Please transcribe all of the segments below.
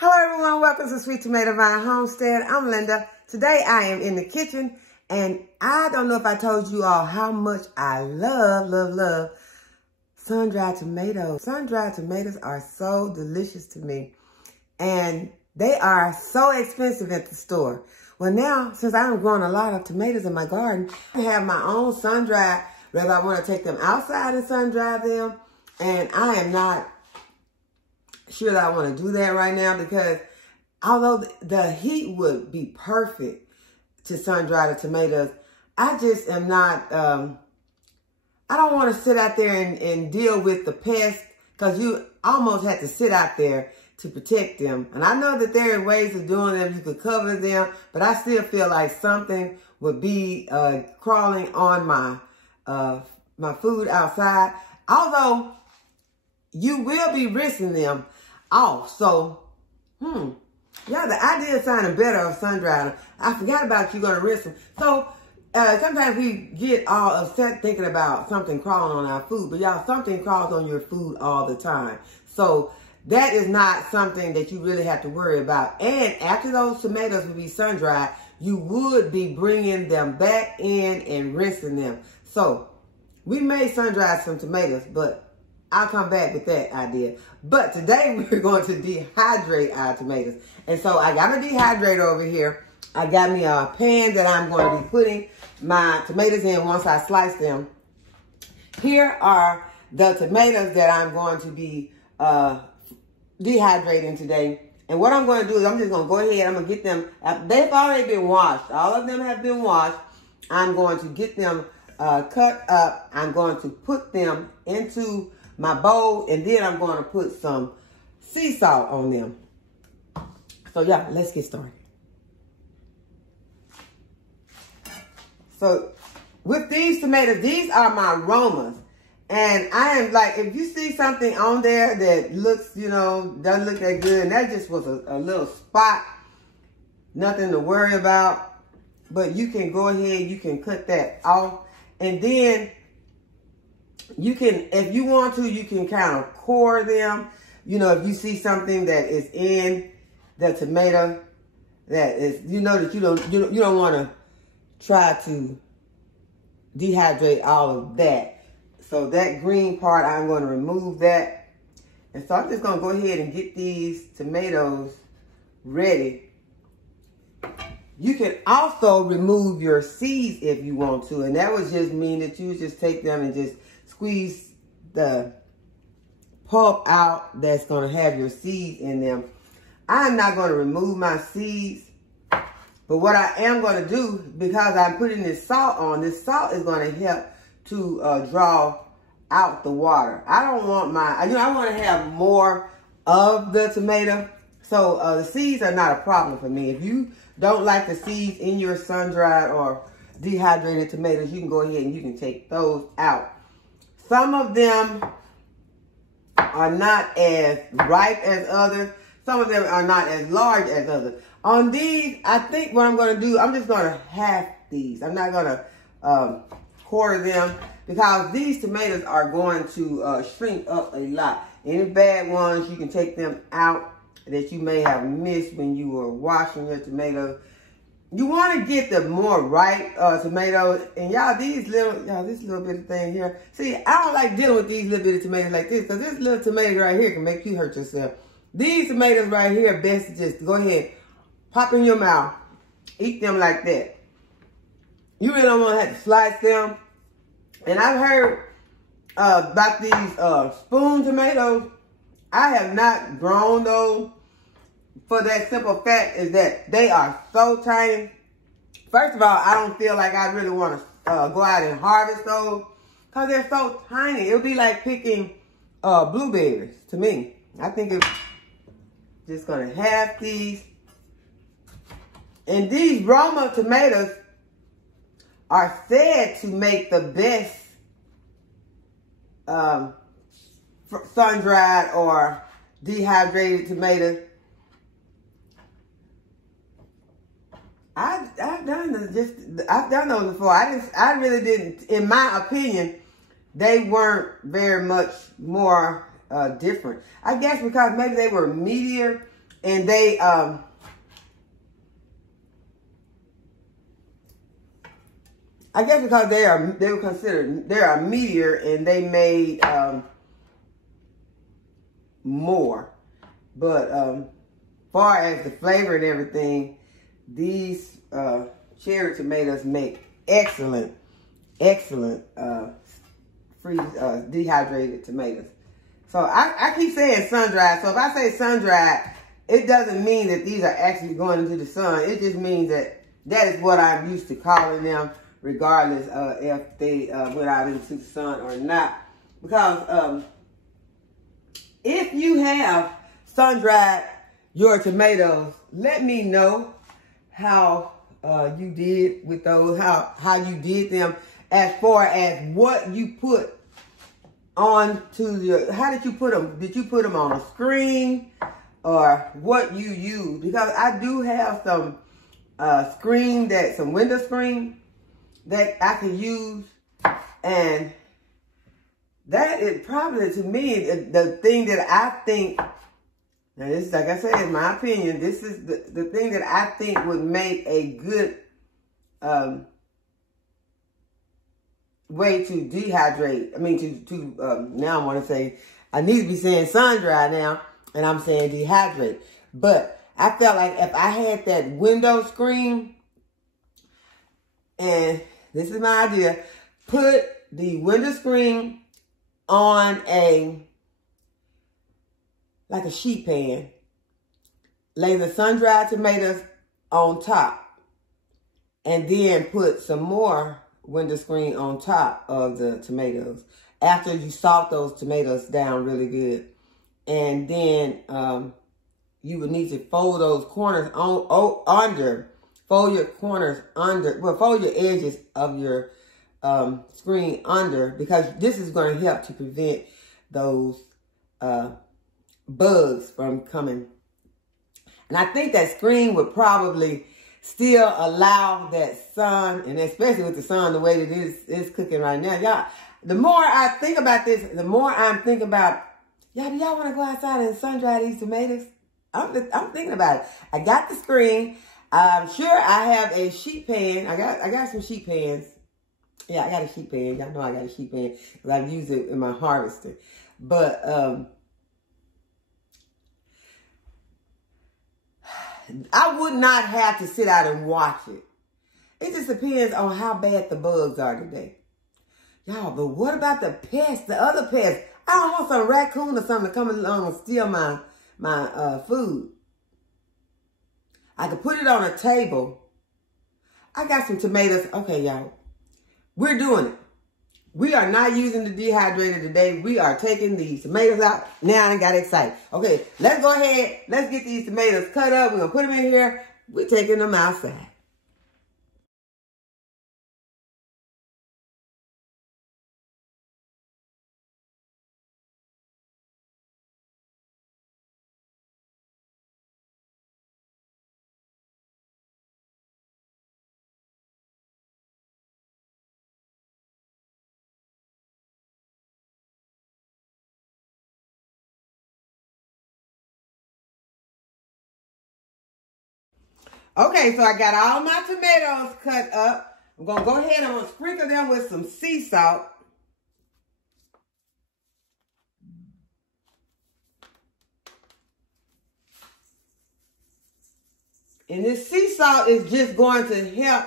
Hello everyone, welcome to Sweet Tomato Vine Homestead. I'm Linda. Today I am in the kitchen and I don't know if I told you all how much I love sun-dried tomatoes. Sun-dried tomatoes are so delicious to me and they are so expensive at the store. Well now, since I'm growing a lot of tomatoes in my garden, I have my own sun-dried, whether I want to take them outside and sun-dry them, and I am not sure that I want to do that right now because although the heat would be perfect to sun-dry the tomatoes, I just am not, I don't want to sit out there and deal with the pests because you almost have to sit out there to protect them. And I know that there are ways of doing them. You could cover them, but I still feel like something would be crawling on my food outside. Although you will be rinsing them off. So, yeah, the idea is sounding better of sun-drying. I forgot about you going to rinse them. So, sometimes we get all upset thinking about something crawling on our food. But y'all, something crawls on your food all the time. So, that is not something that you really have to worry about. And after those tomatoes would be sun-dried, you would be bringing them back in and rinsing them. So, we may sun-dry some tomatoes, but I'll come back with that idea. But today we're going to dehydrate our tomatoes. And so I got a dehydrator over here. I got me a pan that I'm going to be putting my tomatoes in once I slice them. Here are the tomatoes that I'm going to be dehydrating today. And what I'm going to do is I'm just going to go ahead. I'm going to get them. They've already been washed. All of them have been washed. I'm going to get them cut up. I'm going to put them into my bowl, and then I'm going to put some sea salt on them. So yeah, let's get started. So with these tomatoes, these are my Romas. And I am like, if you see something on there that looks, you know, doesn't look that good, and that just was a little spot, nothing to worry about. But you can go ahead, you can cut that off. And then you can, if you want to, you can kind of core them. You know, if you see something that is in the tomato that is, you know, that you don't want to try to dehydrate all of that. So that green part, I'm going to remove that. And so I'm just going to go ahead and get these tomatoes ready. You can also remove your seeds if you want to. And that would just mean that you just take them and just squeeze the pulp out that's going to have your seeds in them. I'm not going to remove my seeds. But what I am going to do, because I'm putting this salt on, this salt is going to help to draw out the water. I don't want my, you know, I want to have more of the tomato. So the seeds are not a problem for me. If you don't like the seeds in your sun-dried or dehydrated tomatoes, you can go ahead and you can take those out. Some of them are not as ripe as others. Some of them are not as large as others. On these, I think what I'm going to do, I'm just going to half these. I'm not going to quarter them because these tomatoes are going to shrink up a lot. Any bad ones, you can take them out that you may have missed when you were washing your tomatoes. You want to get the more ripe tomatoes. And y'all, this little bit of thing here. See, I don't like dealing with these little bit of tomatoes like this because this little tomato right here can make you hurt yourself. These tomatoes right here, best to just go ahead, pop in your mouth, eat them like that. You really don't want to have to slice them. And I've heard about these spoon tomatoes. I have not grown those. For that simple fact is that they are so tiny. First of all, I don't feel like I really want to go out and harvest those because they're so tiny. It would be like picking blueberries to me. I think it's just going to have these. And these Roma tomatoes are said to make the best sun-dried or dehydrated tomatoes. I've done those before. I really didn't, in my opinion, they weren't very much more different. I guess because maybe they were meatier And they, I guess because they were considered, they're a meatier and they made more. But far as the flavor and everything, these cherry tomatoes make excellent dehydrated tomatoes. So I keep saying sun-dried. So if I say sun-dried, it doesn't mean that these are actually going into the sun. It just means that that is what I'm used to calling them, regardless if they went out into the sun or not. Because if you have sun-dried your tomatoes, let me know how you did with those, how you did them, as far as what you put onto your, how did you put them? Did you put them on a screen or what you use? Because I do have some screen, some window screen that I can use, and that is probably, to me, the thing that I think, now this is, like I said, in my opinion, this is the thing that I think would make a good way to dehydrate. I mean, now I want to say, I need to be saying sun-dry now, and I'm saying dehydrate. But I felt like if I had that window screen, and this is my idea, put the window screen on like a sheet pan, lay the sun-dried tomatoes on top, and then put some more window screen on top of the tomatoes after you salt those tomatoes down really good. And then you would need to fold those corners under, fold your corners under, well, fold your edges of your screen under, because this is going to help to prevent those bugs from coming. And I think that screen would probably still allow that sun, and especially with the sun the way that it is cooking right now. Y'all, the more I think about this, the more I'm thinking about, y'all, do y'all want to go outside and sun-dry these tomatoes? I'm thinking about it. I got the screen. I'm sure I have a sheet pan. I got some sheet pans. Yeah, I got a sheet pan. Y'all know I got a sheet pan because I've used it in my harvester. But I would not have to sit out and watch it. It just depends on how bad the bugs are today. Y'all, but what about the pests, the other pests? I don't want some raccoon or something to come along and steal my food. I could put it on a table. I got some tomatoes. Okay, y'all. We're doing it. We are not using the dehydrator today. We are taking these tomatoes out. Now I got excited. Okay, let's go ahead. Let's get these tomatoes cut up. We're going to put them in here. We're taking them outside. Okay, so I got all my tomatoes cut up. I'm going to go ahead and I'm going to sprinkle them with some sea salt. And this sea salt is just going to help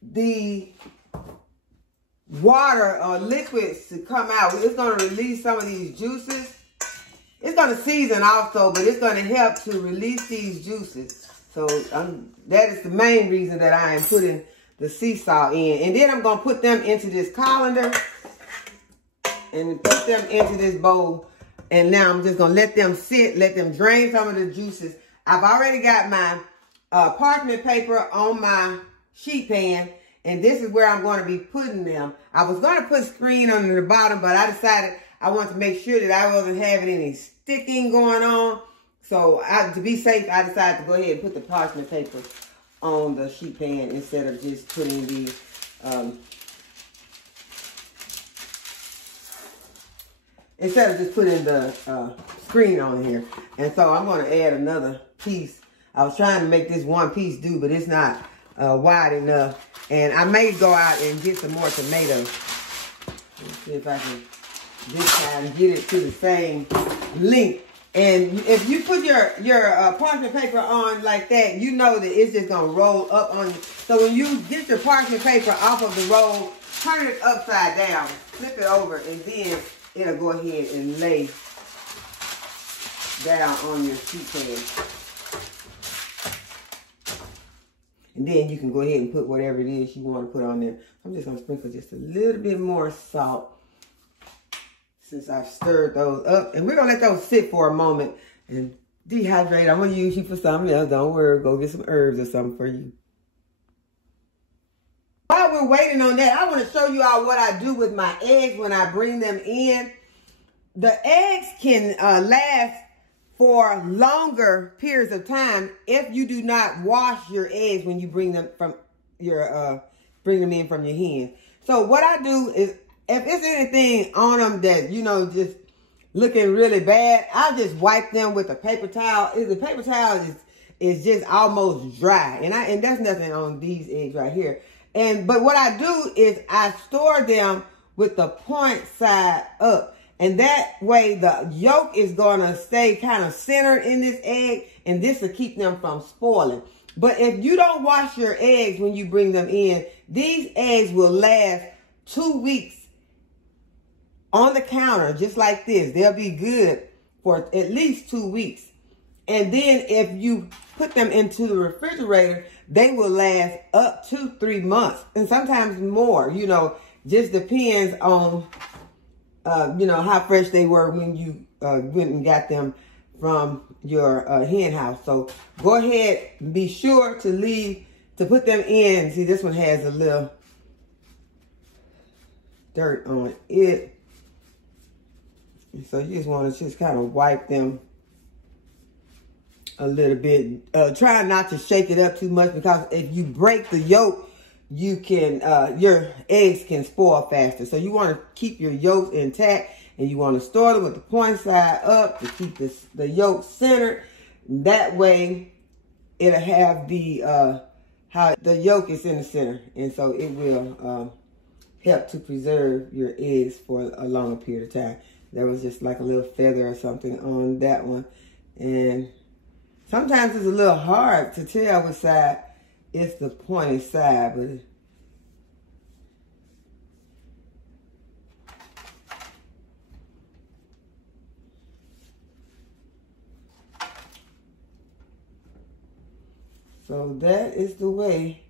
the water or liquids to come out. It's going to release some of these juices. It's going to season also, but it's going to help to release these juices. So that is the main reason that I am putting the sea salt in. And then I'm going to put them into this colander and put them into this bowl. And now I'm just going to let them sit, let them drain some of the juices. I've already got my parchment paper on my sheet pan. And this is where I'm going to be putting them. I was going to put screen under the bottom, but I decided I wanted to make sure that I wasn't having any sticking going on. So to be safe, I decided to go ahead and put the parchment paper on the sheet pan instead of just putting the screen on here. And so I'm going to add another piece. I was trying to make this one piece do, but it's not wide enough. And I may go out and get some more tomatoes. Let's see if I can this time get it to the same length. And if you put your parchment paper on like that, you know that it's just going to roll up on you. So when you get your parchment paper off of the roll, turn it upside down, flip it over, and then it'll go ahead and lay down on your sheet pan. And then you can go ahead and put whatever it is you want to put on there. I'm just going to sprinkle just a little bit more salt since I've stirred those up. And we're going to let those sit for a moment and dehydrate. I'm going to use you for something else. Don't worry. Go get some herbs or something for you. While we're waiting on that, I want to show you all what I do with my eggs when I bring them in. The eggs can last for longer periods of time if you do not wash your eggs when you bring them from your bring them in from your hen. So what I do is, if it's anything on them that, you know, just looking really bad, I'll just wipe them with a paper towel. The paper towel is just almost dry, and that's nothing on these eggs right here. But what I do is I store them with the point side up. And that way the yolk is going to stay kind of centered in this egg, and this will keep them from spoiling. But if you don't wash your eggs when you bring them in, these eggs will last 2 weeks on the counter, just like this. They'll be good for at least 2 weeks. And then if you put them into the refrigerator, they will last up to 3 months, and sometimes more. You know, just depends on you know, how fresh they were when you went and got them from your hen house. So go ahead and be sure to put them in. See, this one has a little dirt on it. And so you just want to just kind of wipe them a little bit. Try not to shake it up too much, because if you break the yolk, you can your eggs can spoil faster. So you want to keep your yolks intact, and you want to store them with the point side up to keep the yolk centered. That way it'll have the how the yolk is in the center, and so it will help to preserve your eggs for a longer period of time. There was just like a little feather or something on that one, and sometimes it's a little hard to tell which side it's the pointed side, but so that is the way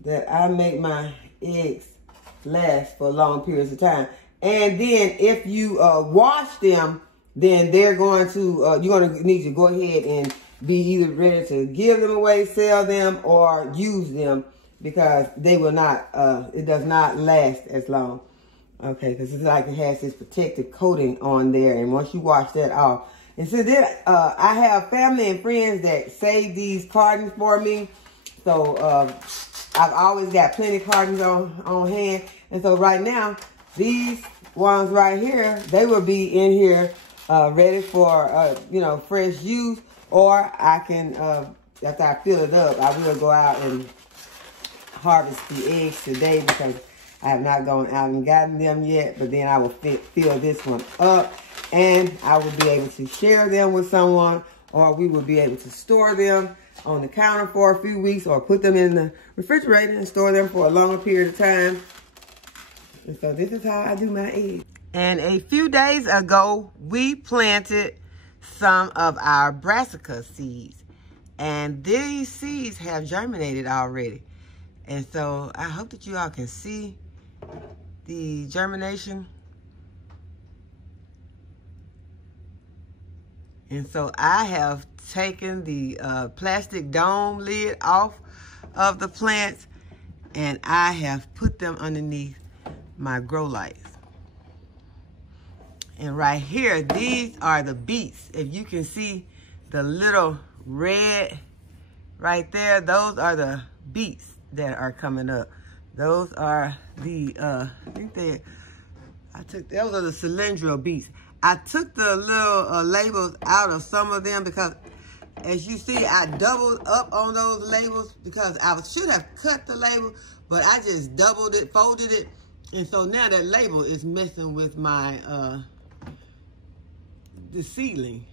that I make my eggs last for long periods of time. And then if you wash them, then they're going to you're going to need to go ahead and be either ready to give them away, sell them, or use them, because they will not, it does not last as long. Okay, because it's like it has this protective coating on there, and once you wash that off. And so then I have family and friends that save these cartons for me. So I've always got plenty of cartons on hand. And so right now, these ones right here, they will be in here ready for, you know, fresh use. Or I can, after I fill it up, I will go out and harvest the eggs today, because I have not gone out and gotten them yet. But then I will fill this one up, and I will be able to share them with someone, or we will be able to store them on the counter for a few weeks, or put them in the refrigerator and store them for a longer period of time. And so this is how I do my eggs. And a few days ago, we planted some of our brassica seeds, and these seeds have germinated already. And so I hope that you all can see the germination. And so I have taken the plastic dome lid off of the plants, and I have put them underneath my grow lights. And right here, these are the beets. If you can see the little red right there, those are the beets that are coming up. Those are the, those are the cylindrical beets. I took the little labels out of some of them because, as you see, I doubled up on those labels because I should have cut the label, but I just doubled it, folded it, and so now that label is messing with my the ceiling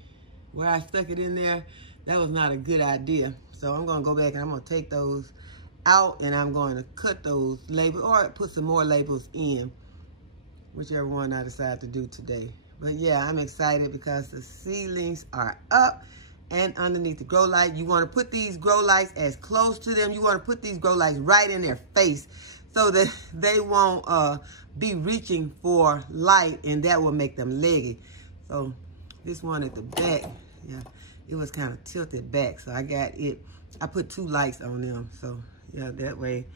where I stuck it in there. That was not a good idea. So I'm gonna go back and I'm gonna take those out and I'm going to cut those labels or put some more labels in, whichever one I decide to do today. But yeah, I'm excited because the ceilings are up and underneath the grow light. You want to put these grow lights as close to them. You want to put these grow lights right in their face so that they won't be reaching for light, and that will make them leggy. So this one at the back, yeah, it was kind of tilted back. So I got it. I put 2 lights on them. So yeah, that way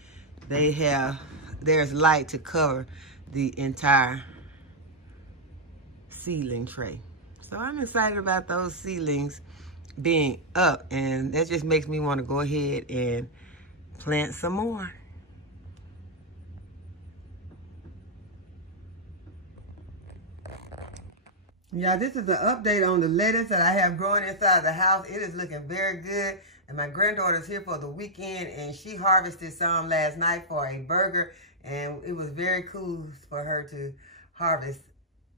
there's light to cover the entire ceiling tray. So I'm excited about those ceilings being up, and that just makes me want to go ahead and plant some more. Yeah, this is an update on the lettuce that I have growing inside the house. It is looking very good. And my granddaughter's here for the weekend, and she harvested some last night for a burger. And it was very cool for her to harvest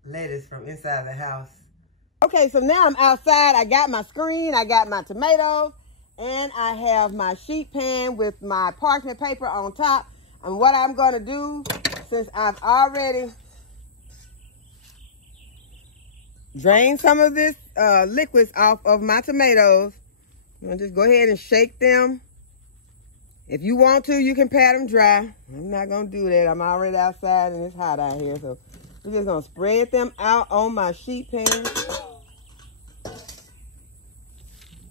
lettuce from inside the house. Okay, so now I'm outside. I got my screen, I got my tomatoes, and I have my sheet pan with my parchment paper on top. And what I'm going to do, since I've already drained some of this liquids off of my tomatoes, I'm going to just go ahead and shake them. If you want to, you can pat them dry. I'm not going to do that. I'm already outside and it's hot out here. So we're just going to spread them out on my sheet pan.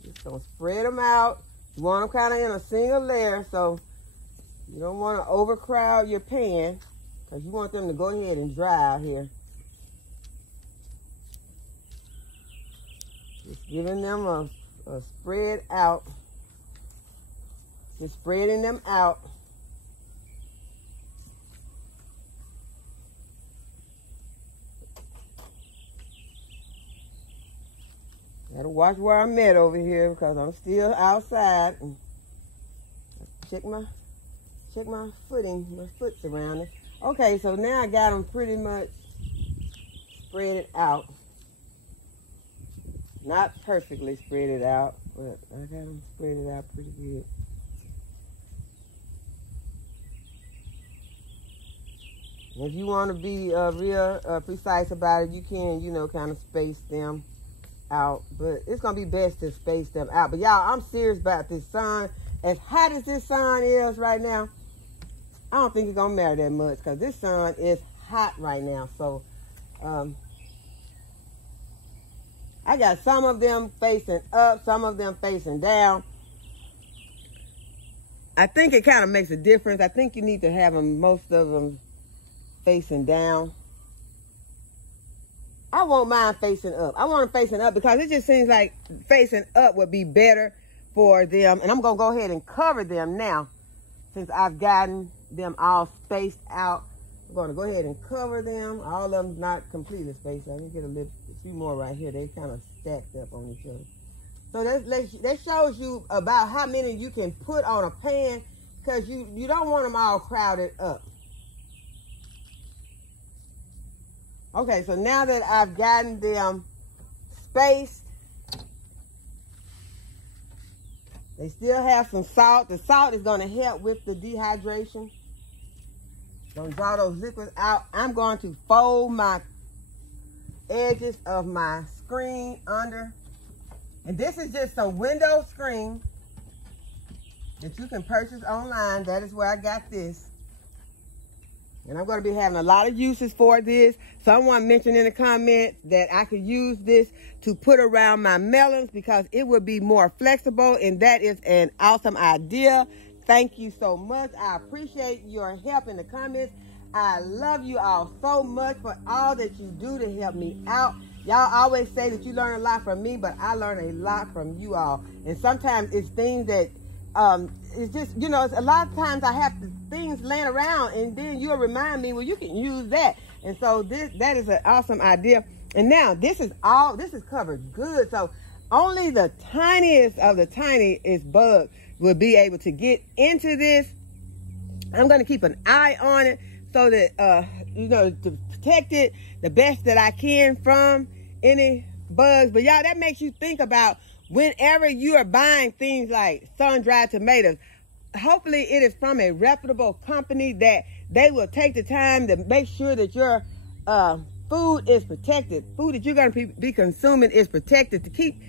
Just going to spread them out. You want them kind of in a single layer, so you don't want to overcrowd your pan because you want them to go ahead and dry out here. Just giving them a spread out. Just spreading them out. Gotta watch where I'm at over here because I'm still outside. And check my footing, my foot surrounding. Okay, so now I got them pretty much spread it out. Not perfectly spread it out, but I got them spread it out pretty good. If you want to be real precise about it, you can, you know, kind of space them out. But it's going to be best to space them out. But y'all, I'm serious about this sun. As hot as this sun is right now, I don't think it's going to matter that much because this sun is hot right now. So, I got some of them facing up, some of them facing down. I think it kind of makes a difference. I think you need to have them, most of them facing down. I won't mind facing up. I want them facing up because it just seems like facing up would be better for them. And I'm going to go ahead and cover them now since I've gotten them all spaced out. I'm going to go ahead and cover them. All of them not completely spaced. I can get a few more right here. They kind of stacked up on each other. So that shows you about how many you can put on a pan because you don't want them all crowded up. Okay, so now that I've gotten them spaced, they still have some salt. The salt is going to help with the dehydration. Going to draw those liquids out. I'm going to fold my edges of my screen under. And this is just a window screen that you can purchase online. That is where I got this. And I'm going to be having a lot of uses for this. Someone mentioned in the comments that I could use this to put around my melons because it would be more flexible, and that is an awesome idea. Thank you so much. I appreciate your help in the comments. I love you all so much for all that you do to help me out. Y'all always say that you learn a lot from me, but I learn a lot from you all. And sometimes it's things that it's just, you know, a lot of times I have things laying around and then you'll remind me, well, you can use that. And so that is an awesome idea. And now this is covered good. So only the tiniest of the tiniest bug will be able to get into this. I'm going to keep an eye on it so that, you know, to protect it the best that I can from any bugs. But y'all, that makes you think about whenever you are buying things like sun-dried tomatoes, hopefully it is from a reputable company that they will take the time to make sure that your food is protected. Food that you're going to be consuming is protected, to keep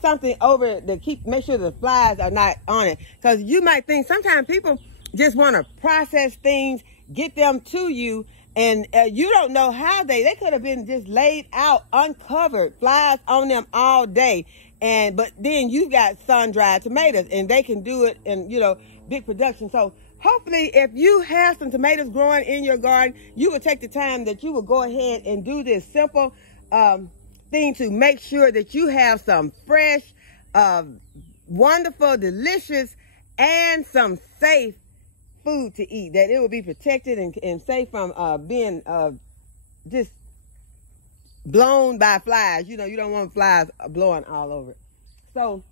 something over, to make sure the flies are not on it. Because you might think sometimes people just want to process things, get them to you, and you don't know how they could have been just laid out, uncovered, flies on them all day. But then you got sun-dried tomatoes, and they can do it in, you know, big production. So hopefully if you have some tomatoes growing in your garden, you will take the time that you will go ahead and do this simple thing to make sure that you have some fresh, wonderful, delicious, and some safe food to eat, that it will be protected and safe from being just blown by flies. You know, you don't want flies blowing all over it. So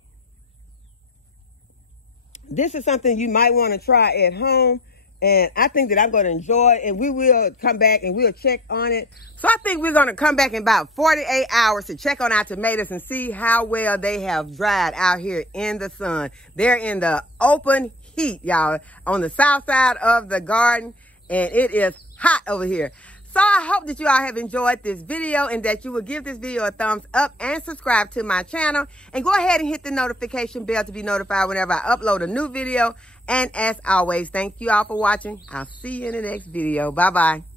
this is something you might want to try at home, and I think that I'm going to enjoy it, and we will come back and we'll check on it. So I think we're going to come back in about 48 hours to check on our tomatoes and see how well they have dried out here in the sun. They're in the open heat, y'all, on the south side of the garden, and it is hot over here. So I hope that you all have enjoyed this video, and that you will give this video a thumbs up and subscribe to my channel, and go ahead and hit the notification bell to be notified whenever I upload a new video. And as always, thank you all for watching. I'll see you in the next video. Bye-bye.